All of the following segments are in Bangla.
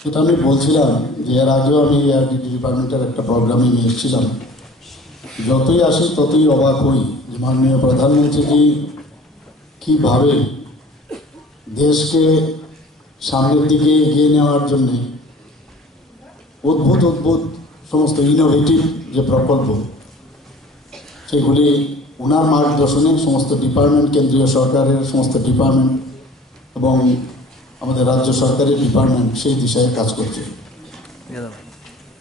যেটা আমি বলছিলাম যে এর আগেও আমি এআরডিটি ডিপার্টমেন্টের একটা প্রোগ্রামে নিয়ে এসেছিলাম। যতই আসি ততই অবাক হই যে মাননীয় প্রধানমন্ত্রীজি কীভাবে দেশকে সামনের দিকে এগিয়ে নেওয়ার জন্যে অদ্ভুত অদ্ভুত সমস্ত ইনোভেটিভ যে প্রকল্প সেগুলি ওনার মার্গদর্শনে সমস্ত ডিপার্টমেন্ট, কেন্দ্রীয় সরকারের সমস্ত ডিপার্টমেন্ট এবং আমাদের রাজ্য সরকারের ডিপার্টমেন্ট সেই দিশায় কাজ করছে।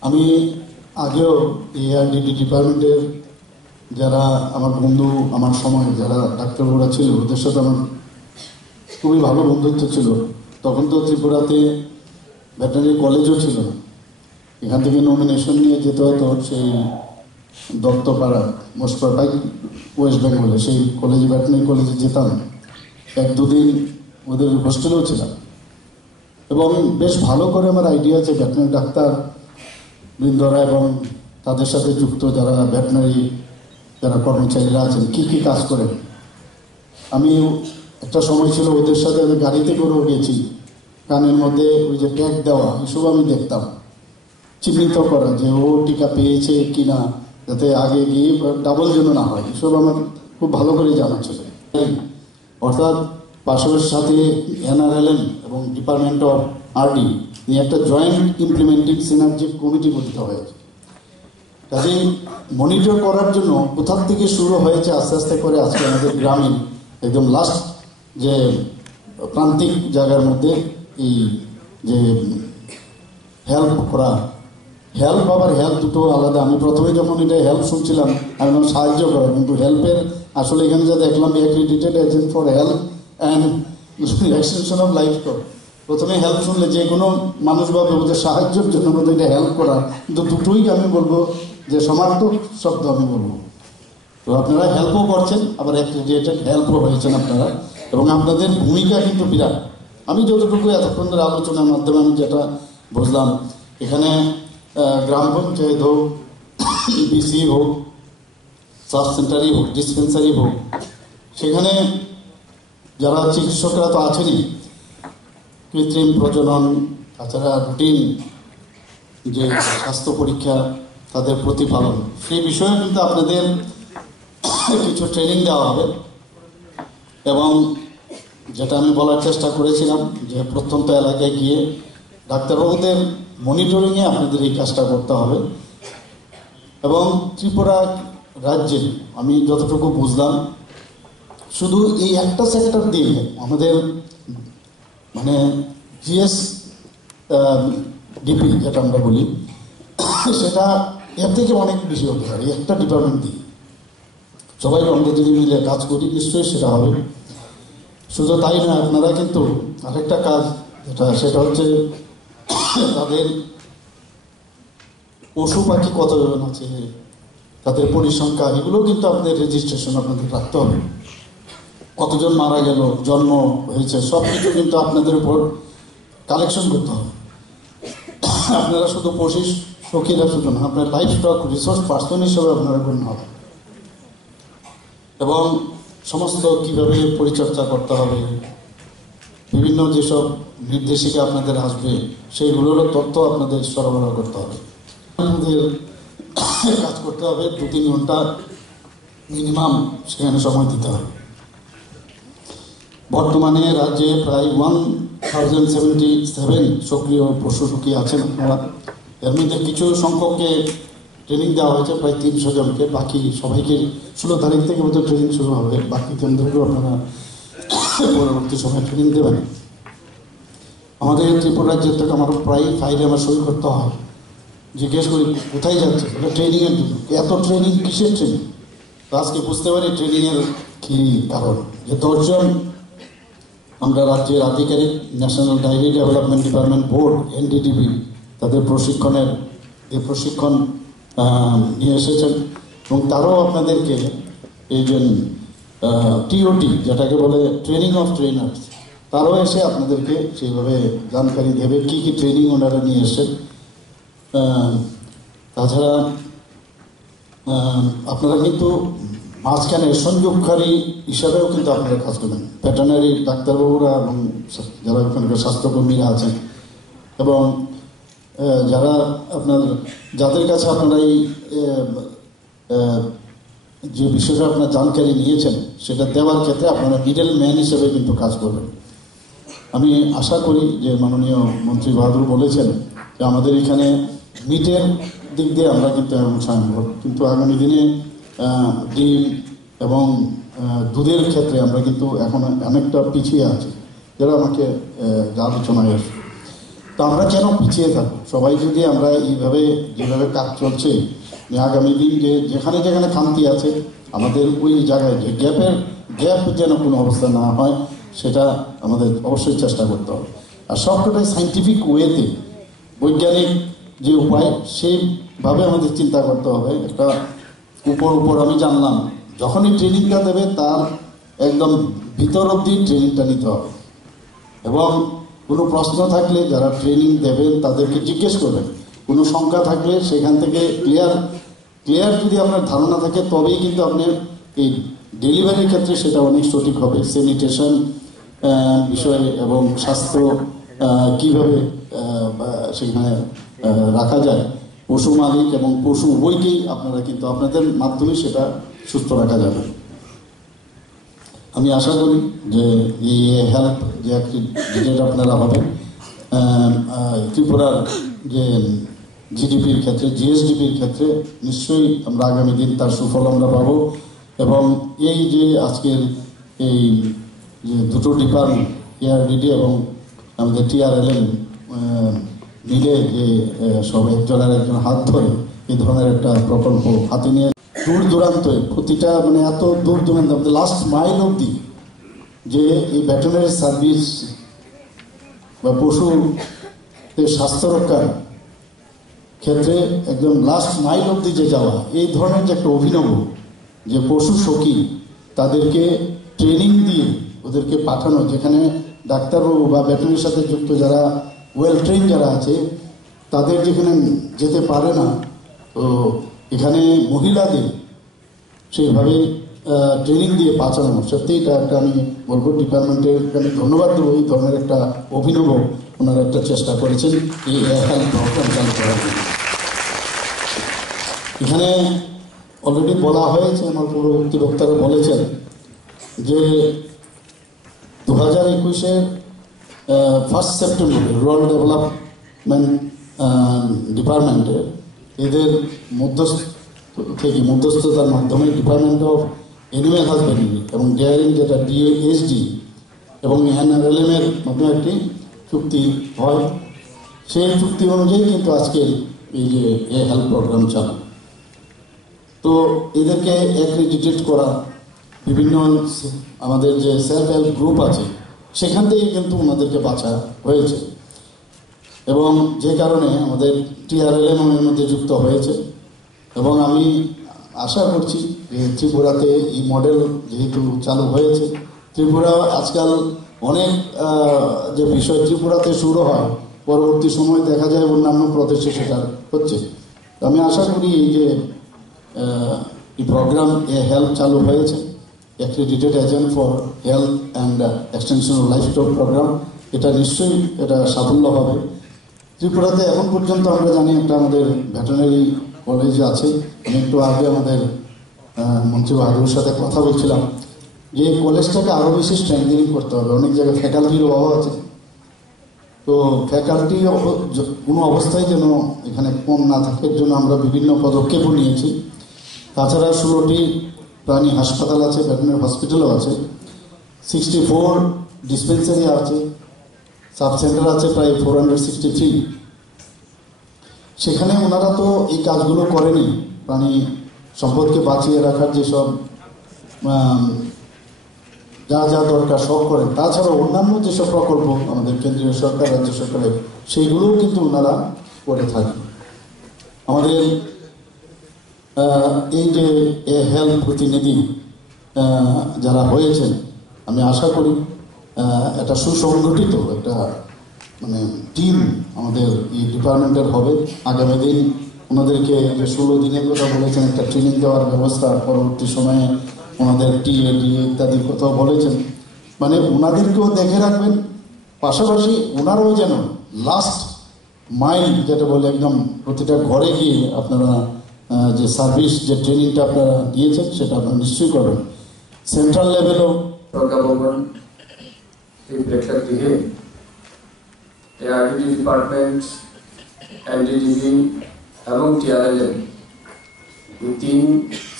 আমি আগেও এআরডিটি ডিপার্টমেন্টের যারা আমার বন্ধু, আমার সময় যারা ডাক্তারবাবুরা ছিল ওদের সাথে আমার খুবই ভালো বন্ধুত্ব ছিল। তখন তো ত্রিপুরাতে ভেটেরিনারি কলেজও ছিল না, এখান থেকে নমিনেশন নিয়ে যেতে হতো সেই দত্তপাড়া মোস্টপাড়ায় ওয়েস্ট বেঙ্গলে, সেই কলেজে ভেটেরিনারি কলেজে যেতাম। এক দুদিন ওদের হোস্টেলেও ছিলাম এবং বেশ ভালো করে আমার আইডিয়া আছে ভেটেরিনারি ডাক্তার বৃন্দরা এবং তাদের সাথে যুক্ত যারা ভেটেরিনারি যারা কর্মচারীরা আছেন কী কী কাজ করেন। আমি একটা সময় ছিল ওদের সাথে আমি গাড়িতে করেও গেছি, কানের মধ্যে ওই যে ট্যাগ দেওয়া এসব আমি দেখতাম, চিহ্নিত করা যে ও টিকা পেয়েছে কি না, যাতে আগে গিয়ে ডাবল যেন না হয়, এসব আমার খুব ভালো করে জানা ছিল। অর্থাৎ পাশের সাথে এনআরএলএম এবং ডিপার্টমেন্ট অফ আরডি নিয়ে একটা জয়েন্ট ইমপ্লিমেন্টিং সিনার্জি কমিটি গঠিত হয়েছে। কাজেই মনিটর করার জন্য কোথার থেকে শুরু হয়েছে আস্তে আস্তে করে আজকে আমাদের গ্রামীণ একদম লাস্ট যে প্রান্তিক জায়গার মধ্যে এই যে হেল্প করা, হেল্প আবার হেল্প দুটো আলাদা। আমি প্রথমে যখন এটা হেল্প শুনছিলাম আমি সাহায্য করা, কিন্তু হেল্পের আসলে এখানে যা দেখলাম accredited agent for help and extension of life. প্রথমে হেল্প শুনলে যে কোনো মানুষ ভাবে ওদের সাহায্যের জন্য বোধহয় এটা হেল্প করা, কিন্তু দুটোই আমি বলবো যে সমার্থক শব্দ আমি বলবো। তো আপনারা হেল্পও করছেন, আবার অ্যাক্রিডিটেড হেল্পও হয়েছেন আপনারা, এবং আপনাদের ভূমিকা কিন্তু বিরাট। আমি যতটুকু এতক্ষণ ধরে আলোচনার মাধ্যমে আমি যেটা বুঝলাম, এখানে গ্রাম পঞ্চায়েত হোক, বিসি হোক, সাব সেন্টারই হোক, ডিসপেন্সারি হোক, সেখানে যারা চিকিৎসকরা তো আছেনই, কৃত্রিম প্রজনন, তাছাড়া রুটিন যে স্বাস্থ্য পরীক্ষা, তাদের প্রতিপালন, সেই বিষয়ে কিন্তু আপনাদের কিছু ট্রেনিং দেওয়া হবে। এবং যেটা আমি বলার চেষ্টা করেছিলাম যে প্রত্যন্ত এলাকায় গিয়ে ডাক্তারবাবুদের মনিটরিংয়ে আপনাদের এই কাজটা করতে হবে। এবং ত্রিপুরা রাজ্যে আমি যতটুকু বুঝলাম শুধু এই একটা সেক্টর দিয়ে আমাদের মানে জিএস ডিপি যেটা আমরা বলি, সেটা এর থেকে অনেক বেশি হতে পারে। একটা ডিপার্টমেন্ট দিয়ে সবাই আমরা যদি মিলে কাজ করি নিশ্চয়ই সেটা হবে। শুধু তাই না, আপনারা কিন্তু আরেকটা কাজ সেটা হচ্ছে তাদের পশু পাখি কতজন আছে, তাদের পরিসংখ্যা, এগুলো কিন্তু আপনাদের রেজিস্ট্রেশন আপনাদের রাখতে হবে। কতজন মারা গেল, জন্ম হয়েছে, সব কিছু কিন্তু আপনাদের উপর কালেকশন করতে হবে। আপনারা শুধু পশু সখীরা শুধু না, আপনার লাইফ স্টক রিসোর্স পার্সন হিসেবে আপনারা গণ্য হবে। এবং সমস্ত কীভাবে পরিচর্যা করতে হবে, বিভিন্ন যেসব নির্দেশিকা আপনাদের আসবে সেইগুলোরও তথ্য আপনাদের সরবরাহ করতে হবে। আপনাদের কাজ করতে হবে 2-3 ঘন্টা মিনিমাম সেখানে সময় দিতে হবে। বর্তমানে রাজ্যে প্রায় 1077 সক্রিয় পশু সখী আছেন আপনারা। এর মধ্যে কিছু সংখ্যককে ট্রেনিং দেওয়া হয়েছে, প্রায় 300 জনকে। বাকি সবাইকে 16 তারিখ থেকে বোধহয় ট্রেনিং শুরু হবে। বাকি কেন্দ্রকেও আপনারা পরবর্তী সময় ট্রেনিং দেবেন। আমাদের ত্রিপুরা রাজ্যের থেকে আমার প্রায় ফাইলে আমার সই করতে হয়, জিজ্ঞেস করি কোথায় যাচ্ছে, এটা ট্রেনিংয়ের জন্য। এত ট্রেনিং কিসের ট্রেনিং? তো আজকে বুঝতে পারি ট্রেনিংয়ের কী কারণ। যে 10 জন আমরা রাজ্যের আধিকারিক, national dairy development department board NDDB, তাদের প্রশিক্ষণের এই প্রশিক্ষণ নিয়ে এসেছেন। এবং তারাও আপনাদেরকে এই যে টিওটি যেটাকে বলে ট্রেনিং অফ ট্রেনার্স, তারাও এসে আপনাদেরকে সেইভাবে জানকারি দেবে কী কী ট্রেনিং ওনারা নিয়ে এসেছেন। তাছাড়া আপনারা কিন্তু মাঝখানে সংযোগকারী হিসাবেও কিন্তু আপনারা কাজ করবেন। ভেটেরিনারি ডাক্তারবাবুরা এবং যারা ওখানকার স্বাস্থ্যকর্মীরা আছেন এবং যারা যাদের কাছে আপনারা এই যে বিষয়টা আপনার জানকারি নিয়েছেন সেটা দেওয়ার ক্ষেত্রে আপনারা মিডল ম্যান হিসেবে কিন্তু কাজ করবেন। আমি আশা করি যে মাননীয় মন্ত্রী বাহাদুর বলেছেন যে আমাদের এখানে মিটের দিক দিয়ে আমরা কিন্তু স্বয়ংভর, কিন্তু আগামী দিনে ডিম এবং দুধের ক্ষেত্রে আমরা কিন্তু এখন অনেকটা পিছিয়ে আছি, যারা আমাকে আলোচনায় আসে। তো আমরা কেন পিছিয়ে থাকবো? সবাই যদি আমরা এইভাবে যেভাবে কাজ চলছে, যে আগামী দিন যেখানে যেখানে খামতি আছে আমাদের ওই জায়গায় যে গ্যাপ যেন কোনো অবস্থা না হয়, সেটা আমাদের অবশ্যই চেষ্টা করতে হবে। আর সবকটাই সাইন্টিফিক ওয়েতে, বৈজ্ঞানিক যে উপায় সেইভাবে আমাদের চিন্তা করতে হবে। একটা উপর আমি জানলাম, যখনই ট্রেনিংটা দেবে তার একদম ভিতর অবধি ট্রেনিংটা নিতে হবে, এবং কোনো প্রশ্ন থাকলে যারা ট্রেনিং দেবেন তাদেরকে জিজ্ঞেস করবেন। কোনো শঙ্কা থাকলে সেখান থেকে ক্লিয়ার যদি আপনার ধারণা থাকে, তবেই কিন্তু আপনার এই ডেলিভারির ক্ষেত্রে সেটা অনেক সঠিক হবে। স্যানিটেশন বিষয় এবং স্বাস্থ্য কীভাবে সেখানে রাখা যায়, পশু মালিক এবং পশু উভয়কেই আপনারা কিন্তু আপনাদের মাধ্যমে সেটা সুস্থ রাখা যাবে। আমি আশা করি যে এই হেল্প যে যেটা আপনারা হবেন ত্রিপুরার যে জিডিপির ক্ষেত্রে, জিএসডিপির ক্ষেত্রে নিশ্চয়ই আমরা আগামী দিন তার সুফল আমরা পাবো। এবং এই যে আজকের এই যে দুটো ডিপার্টমেন্ট, এআরডিডি এবং আমাদের টিআরএলএম মিলে যে সব একজনের হাত ধরে এই ধরনের একটা প্রকল্প হাতে নিয়ে দূর দূরান্তে প্রতিটা এত দূর দূরান্ত আমাদের লাস্ট মাইল অবধি যে এই ভেটেরিনারি সার্ভিস বা পশুদের স্বাস্থ্য রক্ষার ক্ষেত্রে একদম লাস্ট মাইল অবধি যে যাওয়া, এই ধরনের যে একটা অভিনব যে পশু সখী, তাদেরকে ট্রেনিং দিয়ে ওদেরকে পাঠানো, যেখানে ডাক্তারবাবু বা ভেটেরিনারির সাথে যুক্ত যারা ওয়েল ট্রেন যারা আছে তাদের যেখানে যেতে পারে না, তো এখানে মহিলাদের সেইভাবে ট্রেনিং দিয়ে বাঁচানো, সত্যি এটা একটা আমি বলবো ডিপার্টমেন্টের আমি ধন্যবাদ দেবো। এই ধরনের একটা অভিনব ওনারা একটা চেষ্টা করেছেন এই হেলথ প্রোগ্রাম চালু করার জন্য। এখানে অলরেডি বলা হয়েছে, আমার পূর্ববর্তী বক্তারা বলেছেন যে 2021-এর 1 সেপ্টেম্বর রুরাল ডেভেলপমেন্ট ডিপার্টমেন্টে এদের মধ্যস্থতার মাধ্যমে ডিপার্টমেন্ট অফ অ্যানিম্যাল হাজবেন্ডারি এবং ডেয়ারিং, যেটা ডিএএসডি এবং এনআরএলএম-এর মাধ্যমে একটি চুক্তি হয়। সেই চুক্তি অনুযায়ী কিন্তু আজকে এই যে হেলথ প্রোগ্রাম চালু। তো এদেরকে অ্যাক্রেডিটেড করা, বিভিন্ন আমাদের যে সেলফ হেল্প গ্রুপ আছে সেখান থেকে কিন্তু ওনাদেরকে বাছা হয়েছে, এবং যে কারণে আমাদের টিআরএলএম এর মধ্যে যুক্ত হয়েছে। এবং আমি আশা করছি যে ত্রিপুরাতে এই মডেল যেহেতু চালু হয়েছে, ত্রিপুরা আজকাল অনেক যে বিষয় ত্রিপুরাতে শুরু হয়, পরবর্তী সময় দেখা যায় অন্যান্য প্রদেশে সেটা হচ্ছে। আমি আশা করি এই যে এই প্রোগ্রাম হেলথ চালু হয়েছে, accredited agent for health and extension of livestock programme, এটা নিশ্চয়ই এটা সাফল্য হবে। ত্রিপুরাতে এখন পর্যন্ত আমরা জানি একটা আমাদের ভেটেরিনারি কলেজ আছে। আমি একটু আগে আমাদের মন্ত্রী বাহাদুরের সাথে কথা বলছিলাম যে কলেজটাকে আরও বেশি স্ট্রেংথেনিং করতে হবে। অনেক জায়গায় ফ্যাকাল্টির অভাব আছে, তো ফ্যাকাল্টি কোনো অবস্থায় যেন এখানে কম না থাকে, এর জন্য আমরা বিভিন্ন পদক্ষেপও নিয়েছি। তাছাড়া 16টি প্রাণী হাসপাতাল আছে, ভেটেরিনারি হসপিটালও আছে, 64 ডিসপেন্সারি আছে, সাব সেন্টার আছে প্রায় 463। সেখানে ওনারা তো এই কাজগুলো করেনি, প্রাণী সম্পদকে বাঁচিয়ে রাখার যেসব যা যা দরকার সব করেন। তাছাড়াও অন্যান্য যেসব প্রকল্প আমাদের কেন্দ্রীয় সরকার, রাজ্য সরকারের, সেইগুলোও কিন্তু ওনারা করে থাকেন। আমাদের এই যে হেলথ প্রতিনিধি যারা হয়েছেন, আমি আশা করি একটা সুসংগঠিত একটা টিম আমাদের এই ডিপার্টমেন্টের হবে। আগামী দিন ওনাদেরকে যে 16 দিনের কথা বলেছেন, একটা ট্রেনিং দেওয়ার ব্যবস্থা, পরবর্তী সময়ে ওনাদের টিএডি ইত্যাদির কথাও বলেছেন। ওনাদেরকেও দেখে রাখবেন, পাশাপাশি ওনারাও যেন লাস্ট মাইল যেটা বলে একদম প্রতিটা ঘরে গিয়ে আপনারা যে সার্ভিস যে ট্রেনিংটা আপনারা দিয়েছেন সেটা আপনারা নিশ্চয়ই করবেন। সেন্ট্রাল লেভেলও ভবন এই প্রেক্ষাগৃহে এআরডিডি ডিপার্টমেন্ট, এনডিডিবি এবং টিআরএলএম এই 3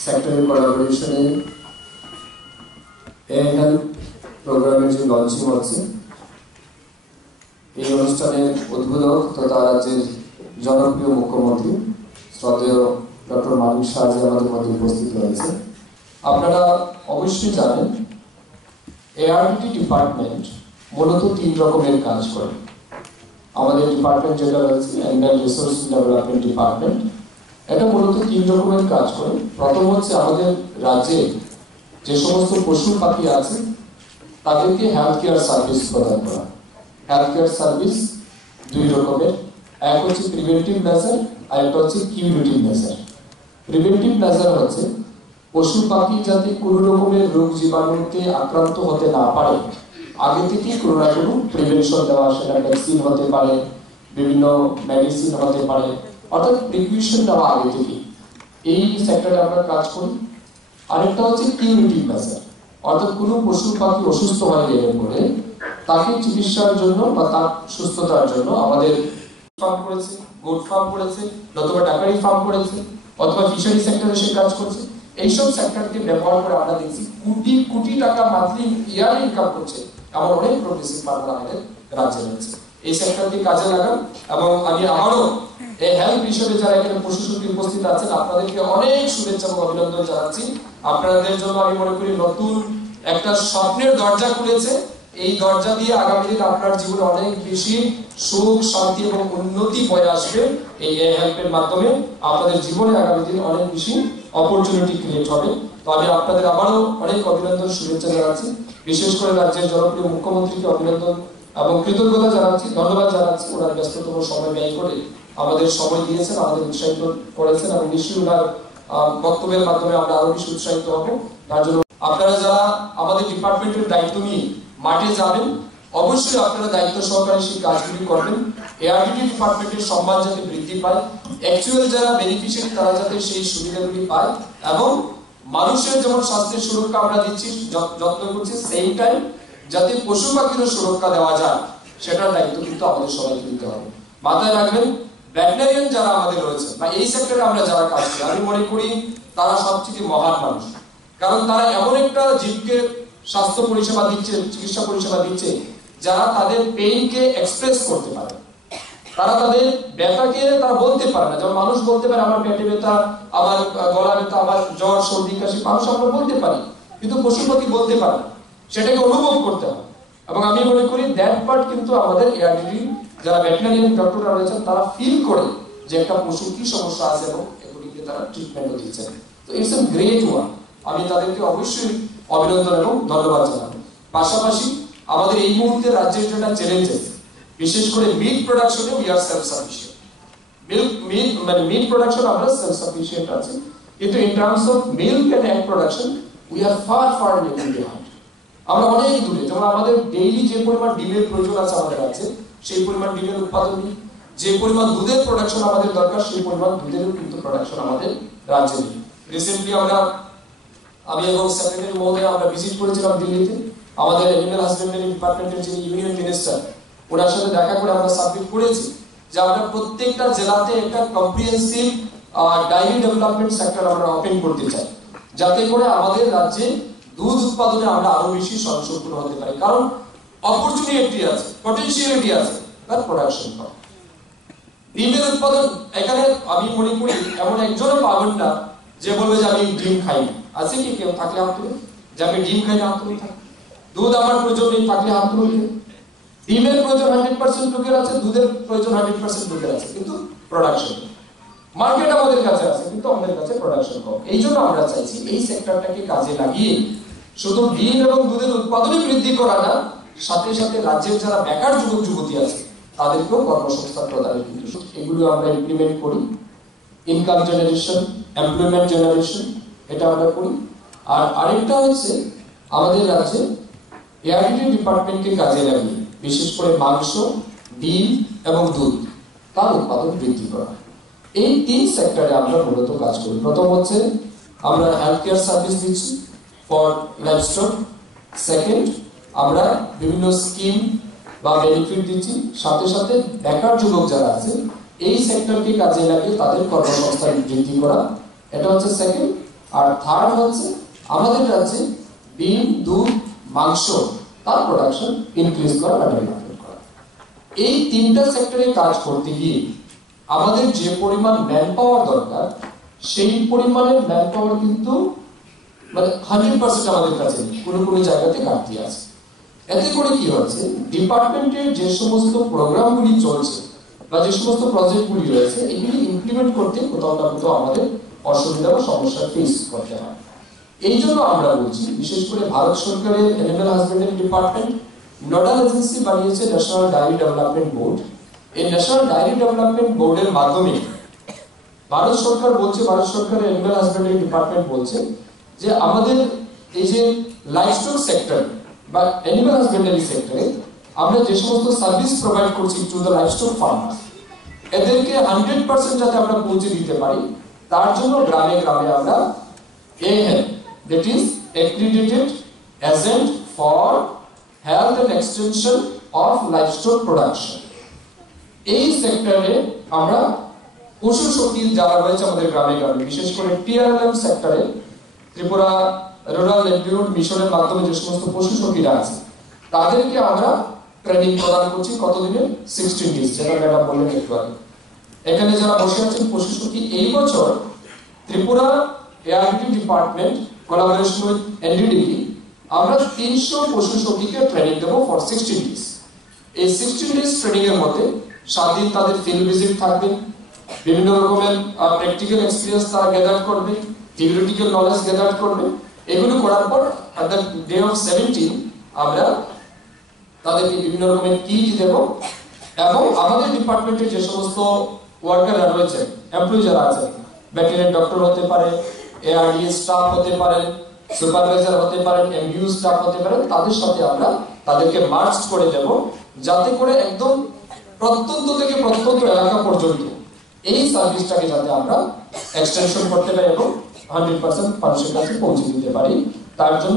সেক্টরের কোলাবোরেশনে হেলথ প্রোগ্রামের যে লঞ্চিং হচ্ছে, এই অনুষ্ঠানের উদ্বোধক তথা রাজ্যের জনপ্রিয় মুখ্যমন্ত্রী শ্রদ্ধেয় ডক্টর মানিক সাহা আমাদের মধ্যে উপস্থিত রয়েছে। আপনারা অবশ্যই জানেন এআরডিডি ডিপার্টমেন্ট মূলত 3 রকমের কাজ করে। আমাদের ডিপার্টমেন্ট যেটা রয়েছে অ্যানিম্যাল রিসোর্স ডেভেলপমেন্ট ডিপার্টমেন্ট, এটা মূলত 3 রকমের কাজ করে। প্রথম হচ্ছে আমাদের রাজ্যে যে সমস্ত পশু পাখি আছে তাদেরকে হেলথ কেয়ার সার্ভিস প্রদান করা। হেলথ কেয়ার সার্ভিস 2 রকমের, এক হচ্ছে প্রিভেন্টিভ মেজার আর একটা হচ্ছে কিউরেটিভ মেজার। প্রিভেন্টিভ মেজার হচ্ছে পশু পাখি যাতে কোনো রকমের রোগ জীবাণুতে আক্রান্ত হতে না পারে আগে থেকেই কোনো না কোনো প্রিভেনশন দেওয়া, সেটা ভ্যাকসিন হতে পারে, বিভিন্ন মেডিসিন হতে পারে, অর্থাৎ প্রিকশন দেওয়া আগে থেকে। এই সেক্টরে আমরা কাজ করি। আরেকটা হচ্ছে কিউরেটিভ মেজার, অর্থাৎ কোনো পশু পাখি অসুস্থ হয়ে গেলে পরে তাকে চিকিৎসার জন্য বা তার সুস্থতার জন্য আমাদের ফার্ম করেছে, গোট ফার্ম করেছে, নতুবা ডাকারি ফার্ম করেছে, অথবা ফিশারি সেক্টরে সে কাজ করছে। এইসব সেক্টরকে ব্যবহার করে আমরা দেখছি কোটি কোটি টাকা মান্থলি ইয়ারলি ইনকাম করছে এমন অনেক প্রোগ্রেসিভ ফার্মার আমাদের রাজ্যে রয়েছে। এই সেক্টরকে কাজে লাগান। এবং আমি আবারও এই হেলথ বিষয়ে যারা এখানে পশু শক্তি উপস্থিত আছেন আপনাদেরকে অনেক শুভেচ্ছা এবং অভিনন্দন জানাচ্ছি। আপনাদের জন্য আমি মনে করি নতুন একটা স্বপ্নের দরজা খুলেছে। এই দরজা দিয়ে আগামী দিন আপনার জীবনে অনেক বেশি সুখ, শান্তি এবং উন্নতি বয়ে আসবে। এই হেল্পের মাধ্যমে আপনাদের জীবনে আগামী দিন অনেক বেশি অপরচুনিটি ক্রিয়েট হবে। তো আমি আপনাদের আবারও অনেক অভিনন্দন, শুভেচ্ছা জানাচ্ছি। বিশেষ করে রাজ্যের জনপ্রিয় মুখ্যমন্ত্রীকে অভিনন্দন এবং কৃতজ্ঞতা জানাচ্ছি, ধন্যবাদ জানাচ্ছি। ওনার ব্যস্ততম সময় ব্যয় করে আমাদের সময় দিয়েছেন, আমাদের উৎসাহিত করেছেন এবং নিশ্চয়ই ওনার বক্তব্যের মাধ্যমে আমরা আরো বেশি উৎসাহিত হব। তার জন্য আপনারা যারা আমাদের ডিপার্টমেন্টের দায়িত্ব নিয়ে মাঠে যাবেন অবশ্যই আপনারা দায়িত্ব সহকারে সেই কাজগুলি করবেন। এআরডিডি ডিপার্টমেন্টের সম্মান যাতে বৃদ্ধি পায়, অ্যাকচুয়াল যারা বেনিফিশিয়ারি তারা যাতে সেই সুবিধাগুলি পায় এবং মানুষের যেমন স্বাস্থ্যের সুরক্ষা আমরা দিচ্ছি, যত্ন করছি, সেই টাইম যাতে পশু পাখিরও সুরক্ষা দেওয়া যায় সেটার দায়িত্ব কিন্তু আমাদের সবাইকে নিতে হবে। মাথায় রাখবেন ভেটেরিনারিয়ান যারা আমাদের রয়েছে বা এই সেক্টরে আমরা যারা কাজ করি, আমি মনে করি তারা সবচেয়ে মহান মানুষ। কারণ তারা এমন একটা জীবকে স্বাস্থ্য পরিষেবা দিচ্ছে, চিকিৎসা পরিষেবা দিচ্ছে যারা তাদের পেইনকে এক্সপ্রেস করতে পারে। তারা তাদের ব্যথাকে তারা বলতে পারে না, যেমন মানুষ বলতে পারে আমার পেটে ব্যথা, আমার গলা ব্যথা, আমার জ্বর, সর্দি, কাশি, মানুষ আমরা বলতে পারি, কিন্তু পশু পাখি বলতে পারে না, সেটাকে অনুভব করতে হবে। এবং আমি মনে করি দ্যাট পার্ট কিন্তু আমাদের এআরডিডি যারা ভেটেরিনারিয়ান ডক্টররা রয়েছেন তারা ফিল করে যে একটা পশু কি সমস্যা আছে এবং এগুলিকে তারা ট্রিটমেন্টও দিচ্ছেন। তো ইটস এ গ্রেট ওয়ান। আমি তাদেরকে অবশ্যই অভিনন্দন এবং ধন্যবাদ জানাবো। পাশাপাশি আমাদের এই মুহূর্তে রাজ্যের জন্য চ্যালেঞ্জেস, বিশেষ করে মিট প্রোডাকশনে we are self sufficient. Meat production আমরা সেলফ সাফিশিয়েন্ট আছে, কিন্তু in terms of milk and egg production we are far lagging behind. আমরা অনেক দূরে। যেমন আমাদের ডেইলি যে পরিমাণ ডিমের প্রয়োজন আছে আমাদের আছে, সেই পরিমাণ ডিমের উৎপাদন নেই। যে পরিমাণ দুধের প্রোডাকশন আমাদের দরকার সেই পরিমাণ দুধেরও কিন্তু প্রোডাকশন আমাদের রাজ্যে নেই। রিসেন্টলি আমি এবং সেক্রেটারি মহোদয় আমরা ভিজিট করেছিলাম দিল্লিতে। আমাদের এনিম্যাল হাসব্যান্ডারি ডিপার্টমেন্টের যিনি ইউনিয়ন মিনিস্টার, ওনার সাথে দেখা করে আমরা সাবমিট করেছি যে আমরা প্রত্যেকটা জেলাতে একটা কম্প্রিহেন্সিভ ডায়েরি ডেভেলপমেন্ট সেক্টর আমরা ওপেন করতে চাই, যাতে করে আমাদের রাজ্যে দুধ উৎপাদনে আমরা আরো বেশি স্বয়ংসম্পূর্ণ হতে পারি। কারণ অপরচুনিটি আছে, পটেনশিয়ালিটি আছে, তার প্রোডাকশন করা। ডিমের উৎপাদন এখানে আমি মনে করি এমন একজনও পাবেন না যে বলবে যে আমি ডিম খাই না। আছে কি কেউ? থাকলে হাত তুলে যে আমি ডিম খাই না, হাত তুলে থাকে। দুধ আমার প্রয়োজন নেই, থাকলে হাত তুলে। ডিমের প্রয়োজন 100% লোকের আছে, দুধের প্রয়োজন 100% লোকের আছে, কিন্তু প্রোডাকশন মার্কেট আমাদের কাছে আছে কিন্তু আমাদের কাছে প্রোডাকশন কম। এই জন্য আমরা চাইছি এই সেক্টরটাকে কাজে লাগিয়ে শুধু ডিম এবং দুধের উৎপাদনই বৃদ্ধি করা না, সাথে সাথে রাজ্যের যারা বেকার যুবক যুবতী আছে তাদেরকেও কর্মসংস্থান প্রদানের কিন্তু এগুলো আমরা ইমপ্লিমেন্ট করি। ইনকাম জেনারেশন, এমপ্লয়মেন্ট জেনারেশন, এটা আমরা করি। আর আরেকটা হচ্ছে আমাদের রাজ্যে এআরডিডি ডিপার্টমেন্টকে কাজে লাগিয়ে বিশেষ করে মাংস, ডিম এবং দুধ তার উৎপাদন বৃদ্ধি করা। এই 3 সেক্টরে আমরা মূলত কাজ করি। প্রথম হচ্ছে আমরা হেলথ কেয়ার সার্ভিস দিচ্ছি ফর লাইভস্টক। সেকেন্ড, আমরা বিভিন্ন স্কিম বা বেনিফিট দিচ্ছি, সাথে সাথে বেকার যুবক যারা আছে এই সেক্টরকে কাজে লাগিয়ে তাদের কর্মসংস্থান বৃদ্ধি করা, এটা হচ্ছে সেকেন্ড। আর থার্ড হচ্ছে আমাদের রাজ্যে ডিম, দুধ, মাংস তার প্রোডাকশন ইনক্রিজ করা বা ডেভেলপমেন্ট করা। এই 3টা সেক্টরে কাজ করতে গিয়ে আমাদের যে পরিমাণ ম্যান পাওয়ার দরকার সেই পরিমাণের ম্যান পাওয়ার কিন্তু মানে 100% আমাদের কাছে কোনো জায়গাতে ঘাটতি আছে। এতে করে কি হচ্ছে, ডিপার্টমেন্টের যে সমস্ত প্রোগ্রামগুলি চলছে বা যে সমস্ত প্রজেক্টগুলি রয়েছে এগুলি ইমপ্লিমেন্ট করতে কোথাও না কোথাও আমাদের অসুবিধা বা সমস্যা ফেস করতে হয়। এই জন্য আমরা বলছি, বিশেষ করে ভারত সরকারের animal husbandry department nodal agency বানিয়েছে ন্যাশনাল ডায়েরি ডেভেলপমেন্ট বোর্ড। এই ন্যাশনাল ডায়েরি ডেভেলপমেন্ট বোর্ডের মাধ্যমে ভারত সরকারের অ্যানিমাল হাজবেন্ডারি ডিপার্টমেন্ট বলছে যে আমাদের এই যে লাইভস্টক সেক্টর বা অ্যানিমাল হাজবেন্ডারি সেক্টরে আমরা যে সমস্ত সার্ভিস প্রোভাইড করছি টু দ্য লাইভস্টক ফার্মার্স, এদেরকে 100% যাতে আমরা পৌঁছে দিতে পারি তার জন্য গ্রামে গ্রামে আমরা AHEL, that is Accredited Agent for Health and Extension of Livestock Production, এই সেক্টরে আমরা পশু শক্তি যারা রয়েছে আমাদের গ্রামে গ্রামে, বিশেষ করে TRLM সেক্টরে ত্রিপুরা রুরাল লাইভলিহুড মিশনের মাধ্যমে যে সমস্ত পশু সখীরা আছে তাদেরকে আমরা ট্রেনিং প্রদান করছি। কতদিনে? 16 days, যেটা ম্যাডাম বললেন একটু আগে। এখানে যারা বসে আছেন পশু সখী, এই বছর Tripura ARD department collaboration with NDDB আমরা 300 পশু সখীকে ট্রেনিং দেব ফর 16 days। এই 16 days ট্রেনিং এর মধ্যে 7 দিন তাদের ফিল্ড ভিজিট থাকবে, বিভিন্ন রকমের প্র্যাকটিক্যাল এক্সপেরিয়েন্স তারা গ্যাদার করবে, থিওরিটিক্যাল নলেজ গ্যাদার করবে। এগুলো করার পর at the day of 17 আমরা তাদেরকে বিভিন্ন রকমের কিট দেব এবং আমাদের ডিপার্টমেন্টের যে সমস্ত ওয়ার্কাররা রয়েছে, এমপ্লয়ি যারা আছে, ভেটেরিনারি ডক্টর হতে পারে, ARD স্টাফ হতে পারে, সুপারভাইজার হতে পারেন, MU স্টাফ হতে পারেন, তাদের সাথে আমরা তাদেরকে মার্জ করে দেব যাতে করে একদম প্রত্যন্ত থেকে প্রত্যন্ত এলাকা পর্যন্ত এই সার্ভিসটাকে যাতে আমরা এক্সটেনশন করতে পারি এবং 100% মানুষের কাছে পৌঁছে দিতে পারি। তার জন্য